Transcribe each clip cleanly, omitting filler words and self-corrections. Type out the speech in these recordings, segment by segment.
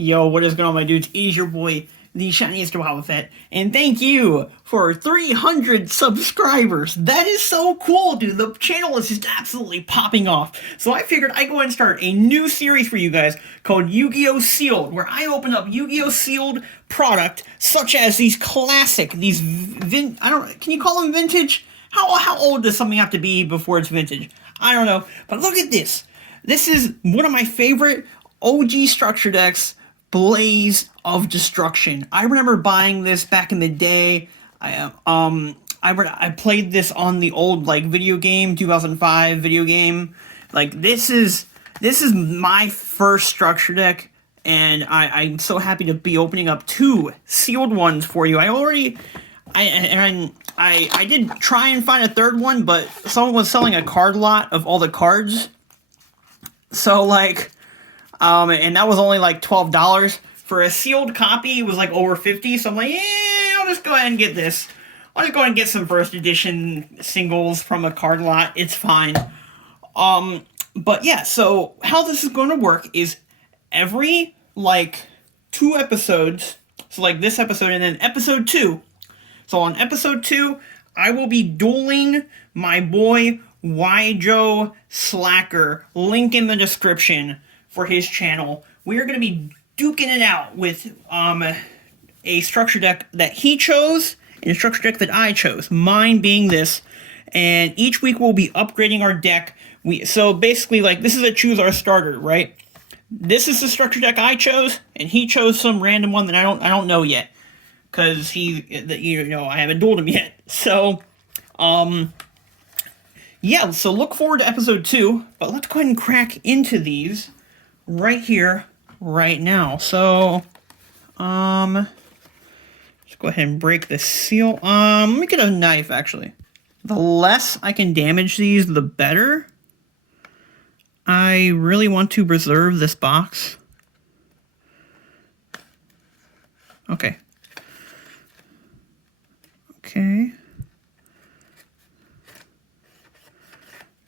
Yo, what is going on, my dudes? It is your boy, the shiniest Wahoo Fett, and thank you for 300 subscribers. That is so cool, dude. The channel is just absolutely popping off. So I figured I'd go ahead and start a new series for you guys called Yu-Gi-Oh! Sealed, where I open up Yu-Gi-Oh! Sealed product, such as these classic, can you call them vintage? How old does something have to be before it's vintage? I don't know, but look at this. This is one of my favorite OG structure decks, Blaze of Destruction. I remember buying this back in the day. I played this on the old video game, 2005 video game. This is my first structure deck, and I'm so happy to be opening up two sealed ones for you. I did try and find a third one, but someone was selling a card lot of all the cards. So and that was only $12. For a sealed copy, it was over 50, so I'm like, yeah, I'll just go ahead and get this. I'll just go ahead and get some first edition singles from a card lot. It's fine. But yeah, so how this is going to work is every, 2 episodes, so this episode and then episode 2. So on episode 2, I will be dueling my boy YGO Slacker. Link in the description for his channel. We are going to be duking it out with a structure deck that he chose and a structure deck that I chose. Mine being this, and each week we'll be upgrading our deck. So basically, this is a choose our starter, right? This is the structure deck I chose, and he chose some random one that I don't know yet, because I haven't dueled him yet. So, yeah. So look forward to episode 2. But let's go ahead and crack into these right here, right now. So, just go ahead and break the seal. Let me get a knife, actually. The less I can damage these, the better. I really want to preserve this box. Okay. Okay.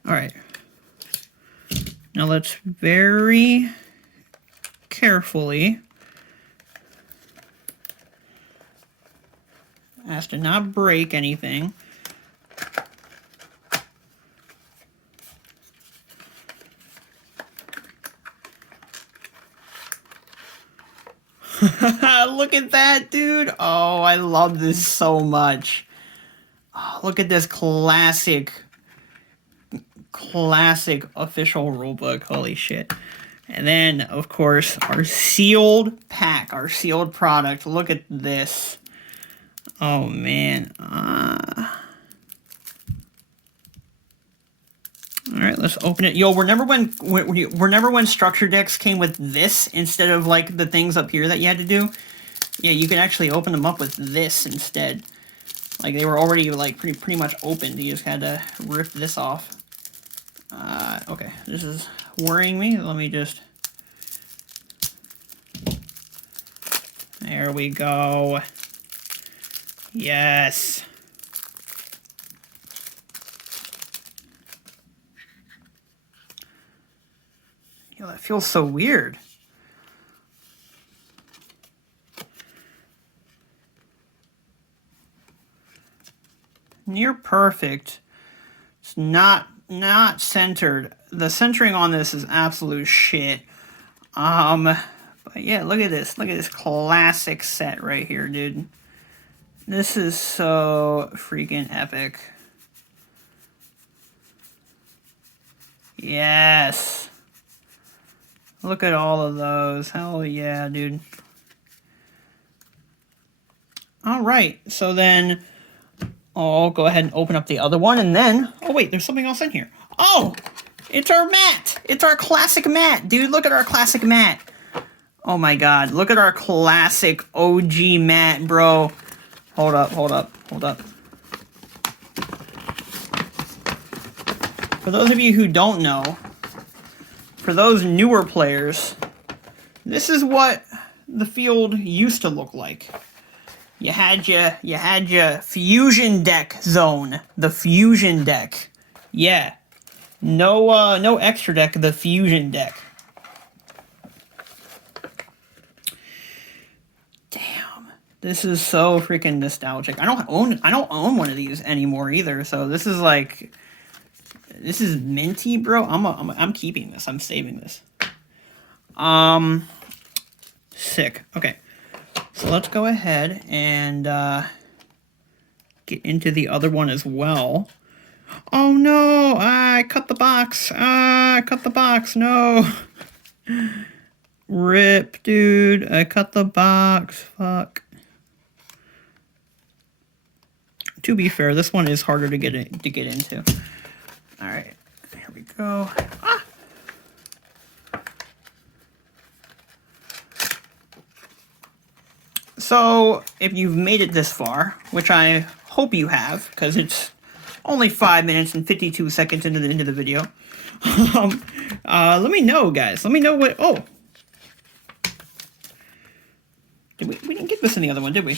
Alright. Now let's very carefully, as to not break anything, look at that, dude. Oh, I love this so much. Oh, look at this classic official rulebook. Holy shit. And then, of course, our sealed pack, our sealed product. Look at this. Oh, man. Alright, let's open it. Yo, remember when structure decks came with this instead of, the things up here that you had to do? Yeah, you can actually open them up with this instead. They were already, pretty much opened. You just had to rip this off. Okay, this is worrying me. Let me just... There we go. Yes. Yo, that feels so weird. Near perfect. It's not centered. The centering on this is absolute shit. But yeah, look at this. Look at this classic set right here, dude. This is so freaking epic. Yes. Look at all of those. Hell yeah, dude. Alright, so then I'll go ahead and open up the other one, and then... Oh, wait, there's something else in here. Oh! It's our mat! It's our classic mat, dude! Look at our classic mat! Oh my god, look at our classic OG mat, bro. Hold up. For those of you who don't know, for those newer players, this is what the field used to look like. You had your fusion deck zone, the fusion deck. Yeah. No extra deck, the fusion deck. This is so freaking nostalgic. I don't own one of these anymore either. So this is like, this is minty, bro. I'm keeping this. I'm saving this. Sick. Okay. So let's go ahead and get into the other one as well. Oh no! I cut the box. I cut the box. No. Rip, dude. I cut the box. Fuck. To be fair, this one is harder to get into. All right, here we go. Ah! So, if you've made it this far, which I hope you have, because it's only 5 minutes and 52 seconds into the video, let me know, guys. Let me know what. Oh, we didn't get this in the other one, did we?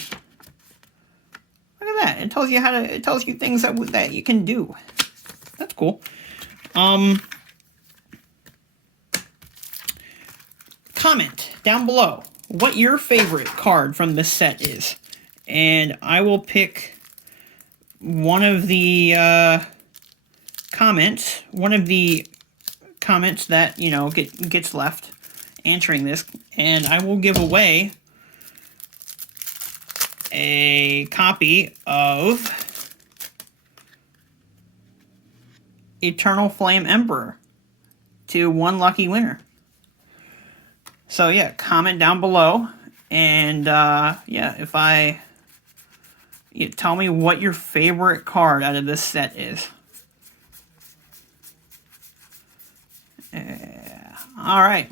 Look at that. It tells you it tells you things that you can do. That's cool. Comment down below what your favorite card from this set is, and I will pick one of the comments that, you know, gets left answering this, and I will give away a copy of Eternal Flame Emperor to one lucky winner. So yeah, comment down below, and yeah, tell me what your favorite card out of this set is. All right.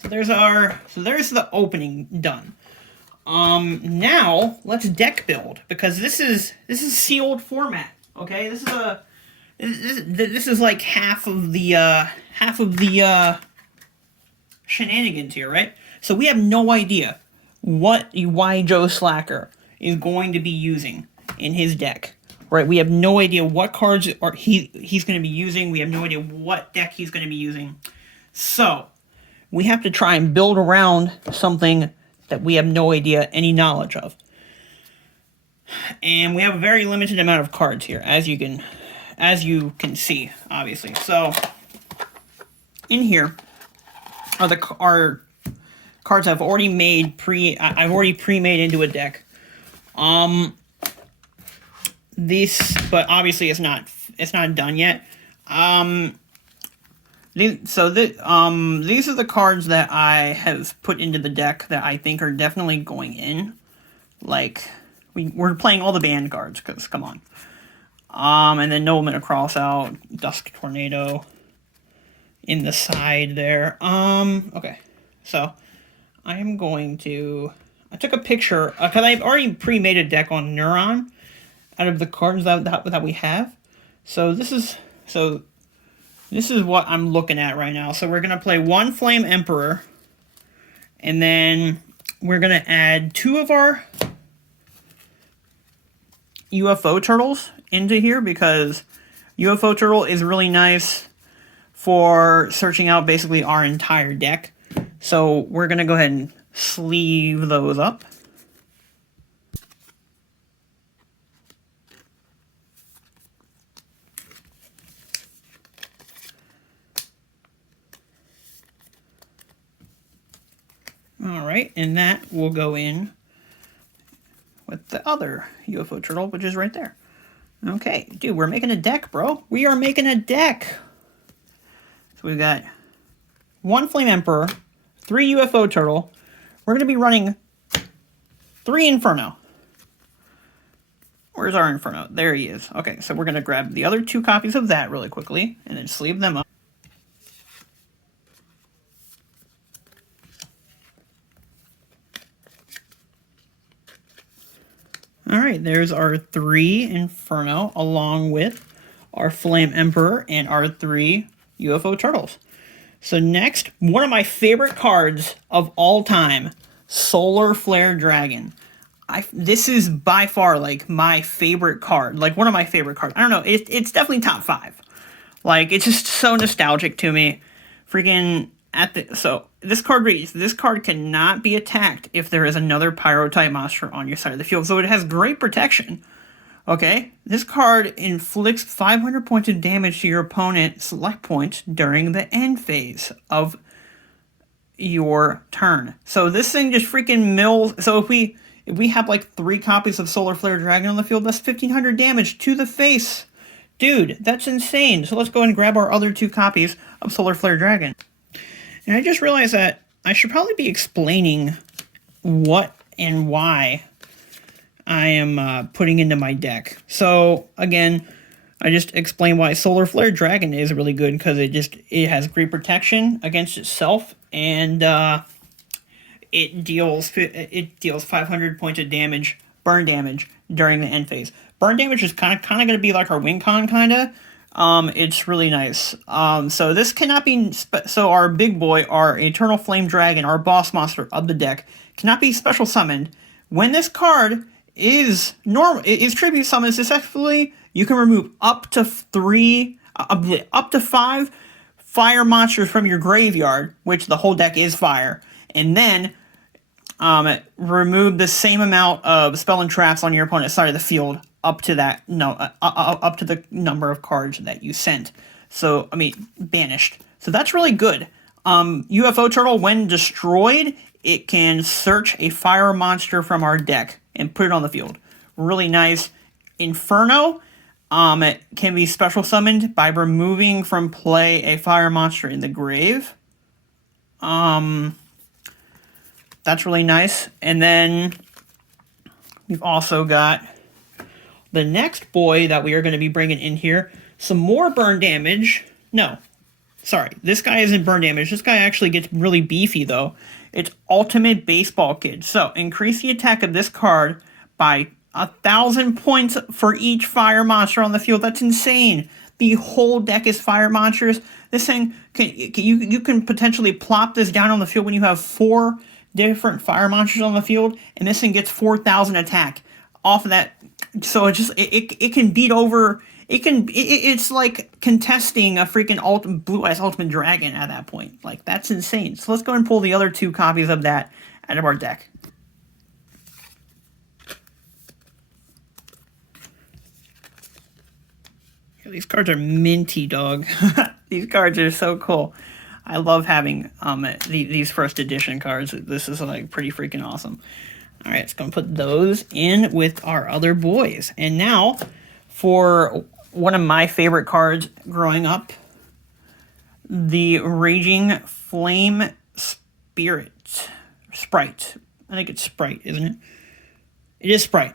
So there's the opening done. Now let's deck build, because this is sealed format. Okay, this is like half of the shenanigans here, right? So we have no idea what YGO Slacker is going to be using in his deck, right? We have no idea what cards he's going to be using. We have no idea what deck he's going to be using. So we have to try and build around something that we have no idea, any knowledge of. And we have a very limited amount of cards here, as you can see, obviously. So in here are our cards I've already made pre-made into a deck. But obviously it's not done yet. These are the cards that I have put into the deck that I think are definitely going in. Like, we're playing all the banned cards, because, come on. And then Nobleman across out, Dusk Tornado in the side there. Okay. So, I took a picture, because I've already pre-made a deck on Neuron out of the cards that we have. So, this is what I'm looking at right now. So we're going to play one Flame Emperor, and then we're going to add 2 of our Ufo Turtles into here, because Ufo Turtle is really nice for searching out basically our entire deck. So we're going to go ahead and sleeve those up. Alright, and that will go in with the other Ufo Turtle, which is right there. Okay, dude, we're making a deck, bro. We are making a deck. So we've got 1 Flame Emperor, 3 Ufo Turtle. We're going to be running 3 Inferno. Where's our Inferno? There he is. Okay, so we're going to grab the other 2 copies of that really quickly, and then sleeve them up. Alright, there's our 3 Inferno, along with our Flame Emperor and our 3 Ufo Turtles. So next, one of my favorite cards of all time, Solar Flare Dragon. This is by far, like, my favorite card. Like, one of my favorite cards. I don't know, it's definitely top 5. Like, it's just so nostalgic to me. Freaking, So this card reads, this card cannot be attacked if there is another Pyro type monster on your side of the field. So it has great protection. Okay, this card inflicts 500 points of damage to your opponent's life points during the end phase of your turn. So this thing just freaking mills. So if we have like 3 copies of Solar Flare Dragon on the field, that's 1500 damage to the face. Dude, that's insane. So let's go and grab our other 2 copies of Solar Flare Dragon. And I just realized that I should probably be explaining what and why I am putting into my deck. So, again, I just explained why Solar Flare Dragon is really good, because it has great protection against itself, and it deals 500 points of damage, burn damage, during the end phase. Burn damage is kind of going to be like our win con, kind of. It's really nice. So this cannot be, so our big boy, our Eternal Flame Dragon, our boss monster of the deck, cannot be special summoned. When this card is tribute summoned successfully, you can remove up to 5 fire monsters from your graveyard, which the whole deck is fire, and then remove the same amount of spell and traps on your opponent's side of the field up to that up to the number of cards that you sent. So banished. So that's really good. UFO Turtle, when destroyed, it can search a fire monster from our deck and put it on the field. Really nice. Inferno, it can be special summoned by removing from play a fire monster in the grave. That's really nice. And then we've also got the next boy that we are going to be bringing in here. Some more burn damage. No, sorry. This guy isn't burn damage. This guy actually gets really beefy, though. It's Ultimate Baseball Kid. So, increase the attack of this card by 1,000 points for each fire monster on the field. That's insane. The whole deck is fire monsters. This thing, you can potentially plop this down on the field when you have 4 different fire monsters on the field, and this thing gets 4,000 attack off of that. So it can beat over. It's like contesting a freaking Blue Eyes Ultimate Dragon at that point. Like, that's insane. So let's go and pull the other 2 copies of that out of our deck. These cards are minty, dog. These cards are so cool. I love having these first edition cards. This is like pretty freaking awesome. All right, let's go and put those in with our other boys. And now, for one of my favorite cards growing up, the Raging Flame Sprite. I think it's Sprite, isn't it? It is Sprite.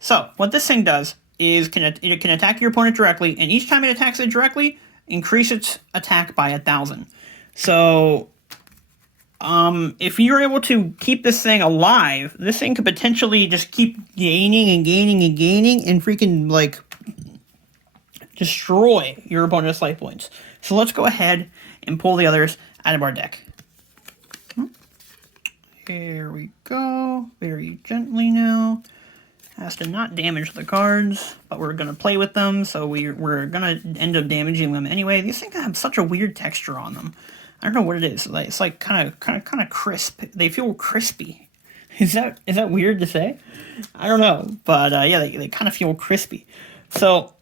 So, what this thing does is it can attack your opponent directly, and each time it attacks it directly, increase its attack by 1,000. So, if you're able to keep this thing alive, this thing could potentially just keep gaining and gaining and gaining and freaking, like, destroy your opponent's life points. So let's go ahead and pull the others out of our deck. Here we go. Very gently now. Has to not damage the cards, but we're going to play with them, so we're going to end up damaging them anyway. These things have such a weird texture on them. I don't know what it is. It's like kind of crisp. They feel crispy. Is that weird to say? I don't know, but yeah, they kind of feel crispy. So,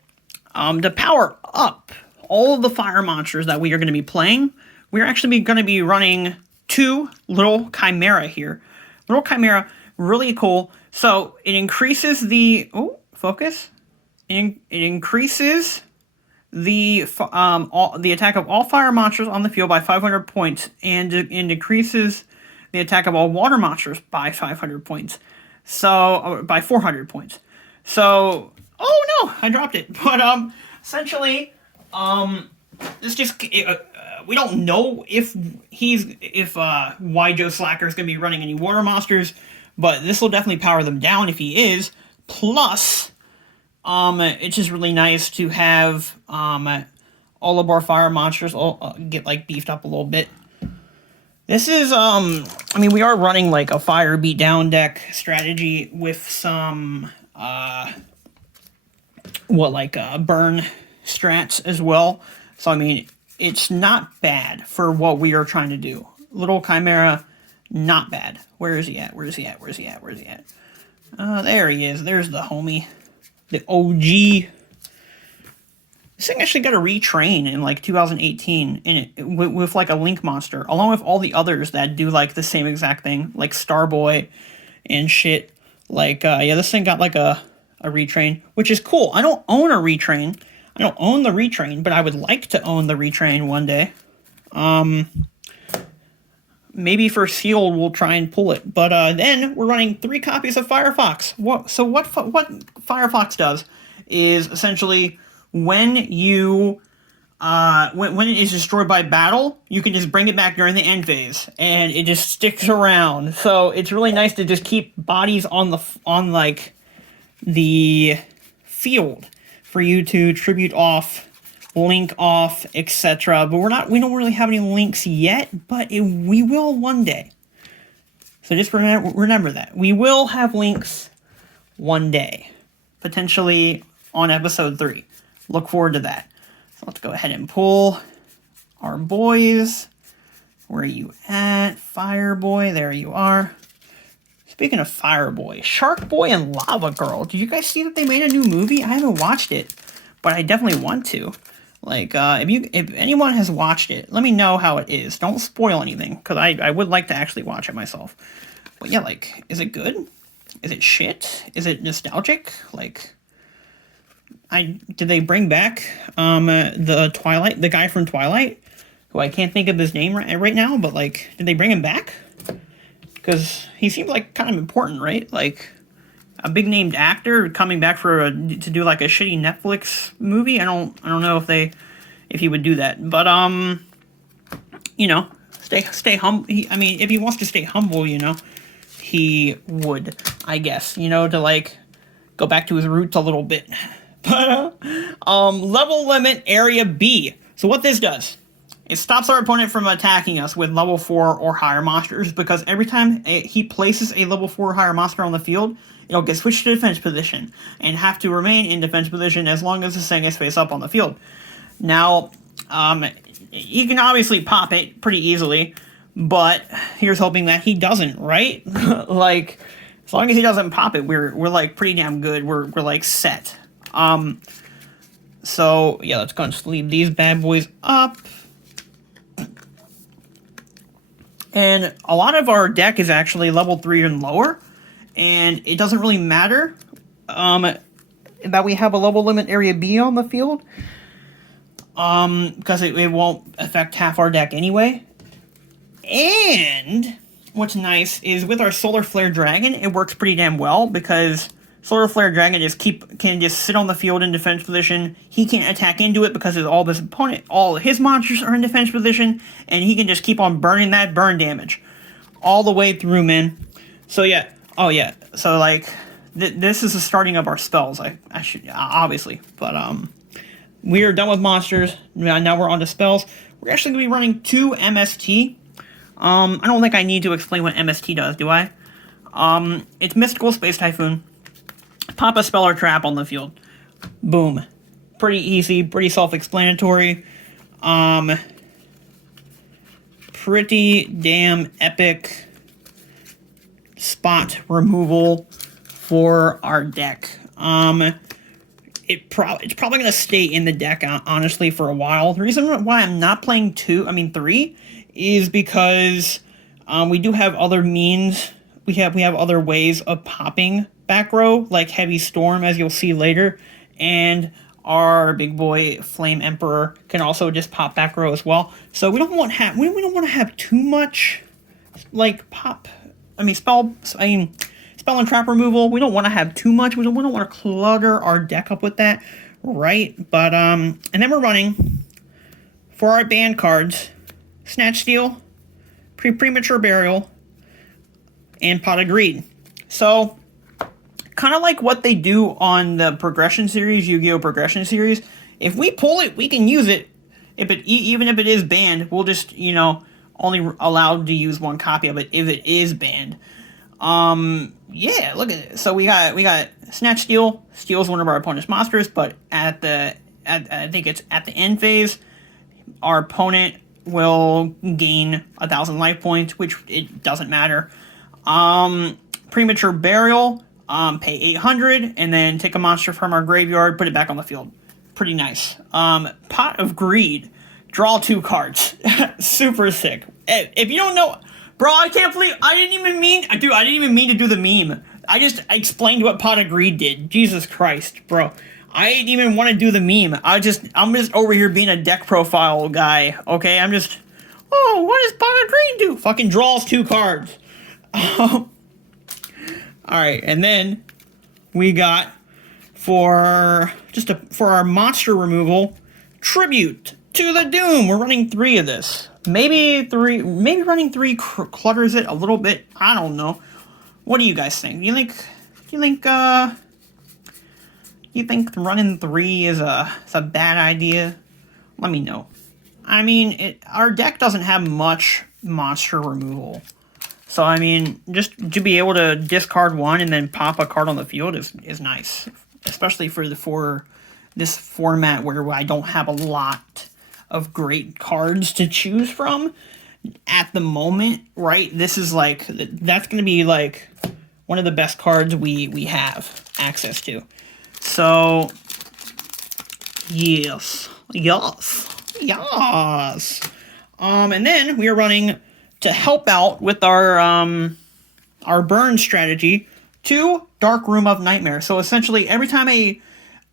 to power up all of the fire monsters that we are going to be playing, we're actually going to be running 2 Little Chimera here. Little Chimera, really cool. So it increases the focus. It increases the attack of all fire monsters on the field by 500 points, and decreases the attack of all water monsters by 500 points. So by 400 points. So no, I dropped it. But essentially, this just we don't know if YJo Slacker is going to be running any water monsters, but this will definitely power them down if he is. Plus, it's just really nice to have all of our fire monsters all get like beefed up a little bit. This is we are running like a fire beatdown deck strategy with some burn strats as well. So it's not bad for what we are trying to do. Little Chimera, not bad. Where is he at? Where is he at? Where is he at? Where is he at? There he is. There's the homie. The OG. This thing actually got a retrain in like 2018 with like a link monster, along with all the others that do like the same exact thing, like Starboy and shit. Like, yeah, this thing got like a retrain, which is cool. I don't own a retrain. I don't own the retrain, but I would like to own the retrain one day. Maybe for sealed we'll try and pull it. But then we're running 3 copies of Firefox. What Firefox does is essentially when you when it is destroyed by battle, you can just bring it back during the end phase, and it just sticks around. So it's really nice to just keep bodies on the field for you to tribute off, link off, etc. But we don't really have any links yet, but we will one day. So just remember that we will have links one day, potentially on episode 3. Look forward to that. So let's go ahead and pull our boys. Where are you at? Fireboy, there you are. Speaking of Fireboy, Shark Boy and Lava Girl. Did you guys see that they made a new movie? I haven't watched it, but I definitely want to. Like, if anyone has watched it, let me know how it is. Don't spoil anything, because I would like to actually watch it myself. But yeah, like, is it good? Is it shit? Is it nostalgic? Like, did they bring back the guy from Twilight, who I can't think of his name right now, but like, did they bring him back? Because he seems like kind of important, right? Like, a big named actor coming back to do like a shitty Netflix movie. I don't know if he would do that, but you know, stay humble. I mean, if he wants to stay humble, you know, he would, I guess, you know, to like go back to his roots a little bit. But level limit area B. So what this does, it stops our opponent from attacking us with level 4 or higher monsters, because every time he places a level 4 or higher monster on the field, it'll get switched to defense position and have to remain in defense position as long as the thing is face up on the field. Now, he can obviously pop it pretty easily, but here's hoping that he doesn't, right? Like, as long as he doesn't pop it, we're like pretty damn good. We're like set. So yeah, let's go and sleeve these bad boys up. And a lot of our deck is actually level 3 and lower, and it doesn't really matter that we have a level limit area B on the field, because it won't affect half our deck anyway. And what's nice is with our Solar Flare Dragon, it works pretty damn well, because Solar Flare Dragon can just sit on the field in defense position. He can't attack into it because all his monsters are in defense position, and he can just keep on burning that burn damage all the way through, man. So yeah, oh yeah. So like, this is the starting of our spells. I should obviously, but we are done with monsters. Now we're on to spells. We're actually gonna be running 2 MST. I don't think I need to explain what MST does, do I? It's Mystical Space Typhoon. Pop a spell or trap on the field. Boom. Pretty easy, pretty self-explanatory. Pretty damn epic spot removal for our deck. It's probably going to stay in the deck, honestly, for a while. The reason why I'm not playing 3 is because we do have other means. We have other ways of popping back row, like Heavy Storm, as you'll see later, and our big boy Flame Emperor can also just pop back row as well. So we don't want to have too much like spell and trap removal. We don't want to have too much. We don't want to clutter our deck up with that, right? But and then we're running for our banned cards: Snatch Steal, Premature Burial, and Pot of Greed. So, kind of like what they do on the Progression Series, Yu-Gi-Oh! Progression Series. If we pull it, we can use it. Even if it is banned, we'll just, you know, only allowed to use 1 copy of it if it is banned. Yeah, look at it. So we got Snatch Steal. Steals one of our opponent's monsters, but I think it's at the end phase. our opponent will gain 1,000 life points, which it doesn't matter. Premature Burial, pay 800, and then take a monster from our graveyard, put it back on the field. Pretty nice. Pot of Greed, draw 2 cards. Super sick. If you don't know, bro, I can't believe, I didn't even mean to do the meme. I just explained what Pot of Greed did. Jesus Christ, bro. I didn't even want to do the meme. I'm just over here being a deck profile guy, okay? I'm just, oh, what does Pot of Greed do? Fucking draws 2 cards. Alright, and then we got, for our monster removal, Tribute to the Doom. We're running 3 of this. Maybe running 3 clutters it a little bit. I don't know. What do you guys think? You think running 3 is a bad idea? Let me know. I mean, our deck doesn't have much monster removal. So, I mean, just to be able to discard 1 and then pop a card on the field is nice. Especially for this format where I don't have a lot of great cards to choose from at the moment, right? This is like, that's going to be like one of the best cards we have access to. So, yes. And then we are running, to help out with our burn strategy, 2 Dark Room of Nightmare. So essentially, every time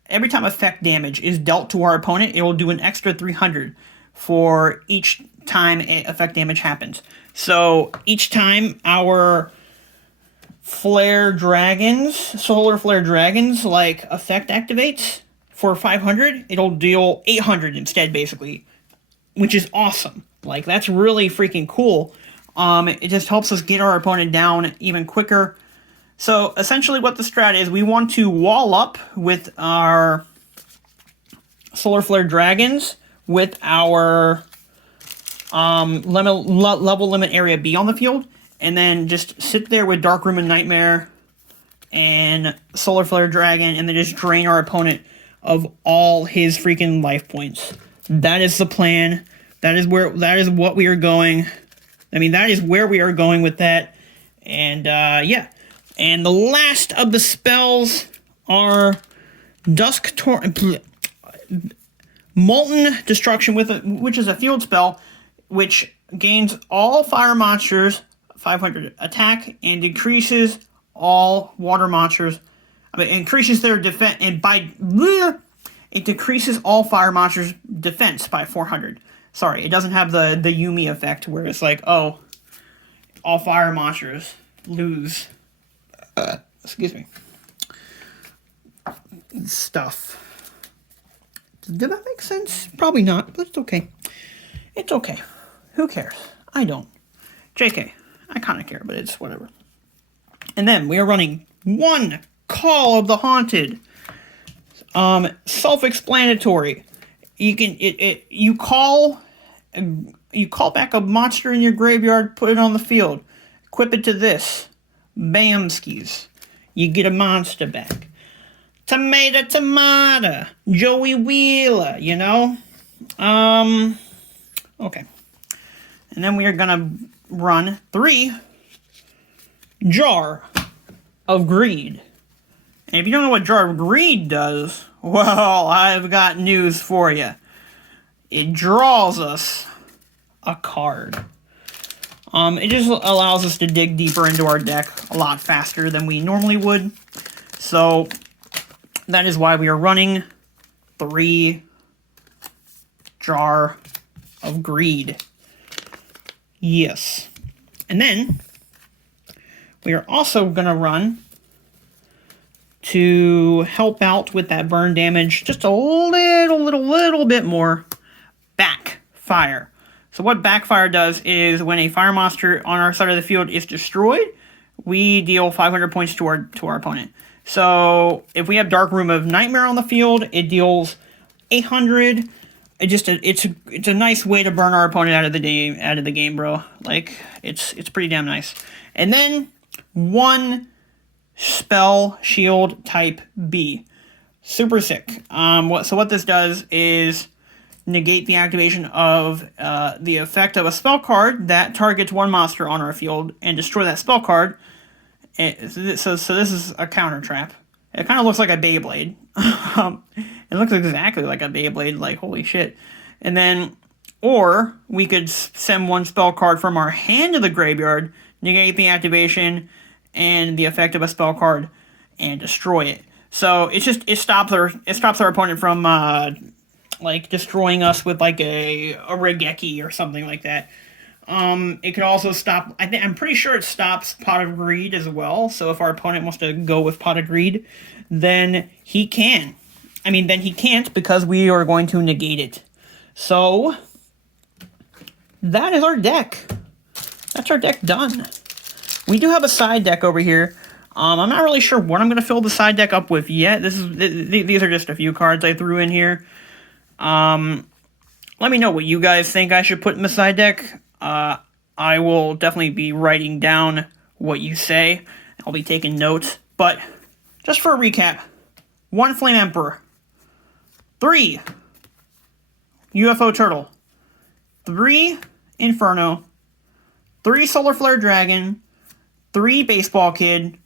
effect damage is dealt to our opponent, it will do an extra 300 for each time effect damage happens. So each time our Solar Flare Dragons, like, effect activates for 500, it'll deal 800 instead, basically, which is awesome. Like, that's really freaking cool. It just helps us get our opponent down even quicker. So, essentially what the strat is, we want to wall up with our Solar Flare Dragons with our level limit area B on the field, and then just sit there with Dark Room and Nightmare and Solar Flare Dragon, and then just drain our opponent of all his freaking life points. That is the plan. That is what we are going. I mean, that is where we are going with that. And, yeah. And the last of the spells are Dusk Molten Destruction, which is a field spell, which gains all fire monsters 500 attack and decreases all water monsters. I mean, increases their defense, and it decreases all fire monsters' defense by 400. Sorry, it doesn't have the Yumi effect where it's like, oh, all fire monsters lose. Excuse me. Stuff. Did that make sense? Probably not, but it's okay. It's okay. Who cares? I don't. JK. I kind of care, but it's whatever. And then we are running 1 Call of the Haunted. Self-explanatory. You call back a monster in your graveyard, put it on the field, equip it to this. Bam skis. You get a monster back. Tomato, Joey Wheeler, you know? Okay. And then we are gonna run 3 Jar of Greed. And if you don't know what Jar of Greed does, well, I've got news for you. It draws us a card. It just allows us to dig deeper into our deck a lot faster than we normally would. So, that is why we are running 3 Jar of Greed. Yes. And then, we are also going to run, to help out with that burn damage just a little bit more, Backfire. So what Backfire does is when a fire monster on our side of the field is destroyed, we deal 500 points to our opponent. So if we have Dark Room of Nightmare on the field, it deals 800. It's a nice way to burn our opponent out of the game, bro. Like, it's pretty damn nice. And then 1 Spell Shield type B. Super sick. So what this does is negate the activation of the effect of a spell card that targets one monster on our field and destroy that spell card. So this is a counter trap. It kind of looks like a Beyblade. It looks exactly like a Beyblade, like holy shit. And then, or we could send one spell card from our hand to the graveyard, negate the activation and the effect of a spell card, and destroy it. So it stops our opponent from like destroying us with like a Regeki or something like that. It could also stop. I'm pretty sure it stops Pot of Greed as well. So if our opponent wants to go with Pot of Greed, then he can. Then he can't because we are going to negate it. So that is our deck. That's our deck done. We do have a side deck over here. I'm not really sure what I'm going to fill the side deck up with yet. These are just a few cards I threw in here. Let me know what you guys think I should put in the side deck. I will definitely be writing down what you say. I'll be taking notes. But just for a recap, 1 Flame Emperor, 3 Ufo Turtle, 3 Inferno, 3 Solar Flare Dragon, 3 Baseball Kid,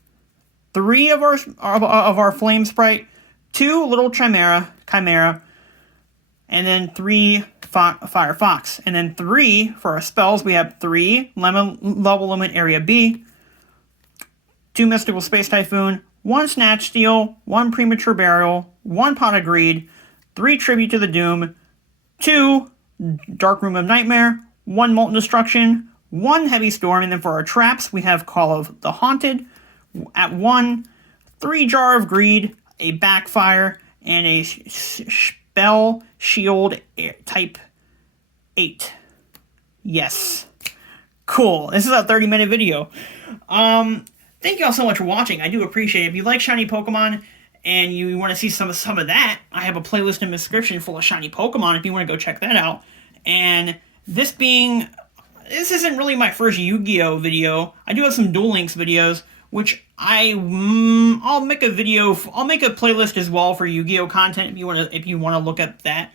3 of our Flame Sprite, 2 Little Chimera, and then 3 Fire Fox. And then 3 for our spells, we have 3 Level Limit Area B, 2 Mystical Space Typhoon, 1 Snatch Steal, 1 Premature Burial, 1 Pot of Greed, 3 Tribute to the Doom, 2 Dark Room of Nightmare, 1 Molten Destruction, 1 Heavy Storm, and then for our traps, we have Call of the Haunted at 1, 3 Jar of Greed, a Backfire, and a Spell Shield type 8. Yes. Cool. This is a 30-minute video. Thank you all so much for watching. I do appreciate it. If you like shiny Pokemon and you want to see some of that, I have a playlist in the description full of shiny Pokemon if you want to go check that out. And this isn't really my first Yu-Gi-Oh video. I do have some Duel Links videos, which I'll make a playlist as well for Yu-Gi-Oh content if you want to look at that.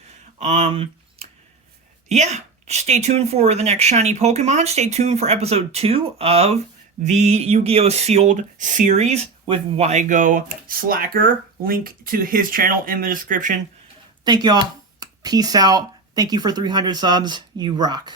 Yeah, stay tuned for the next shiny Pokemon. Stay tuned for episode 2 of the Yu-Gi-Oh Sealed series with YGO Slacker. Link to his channel in the description. Thank y'all. Peace out. Thank you for 300 subs. You rock.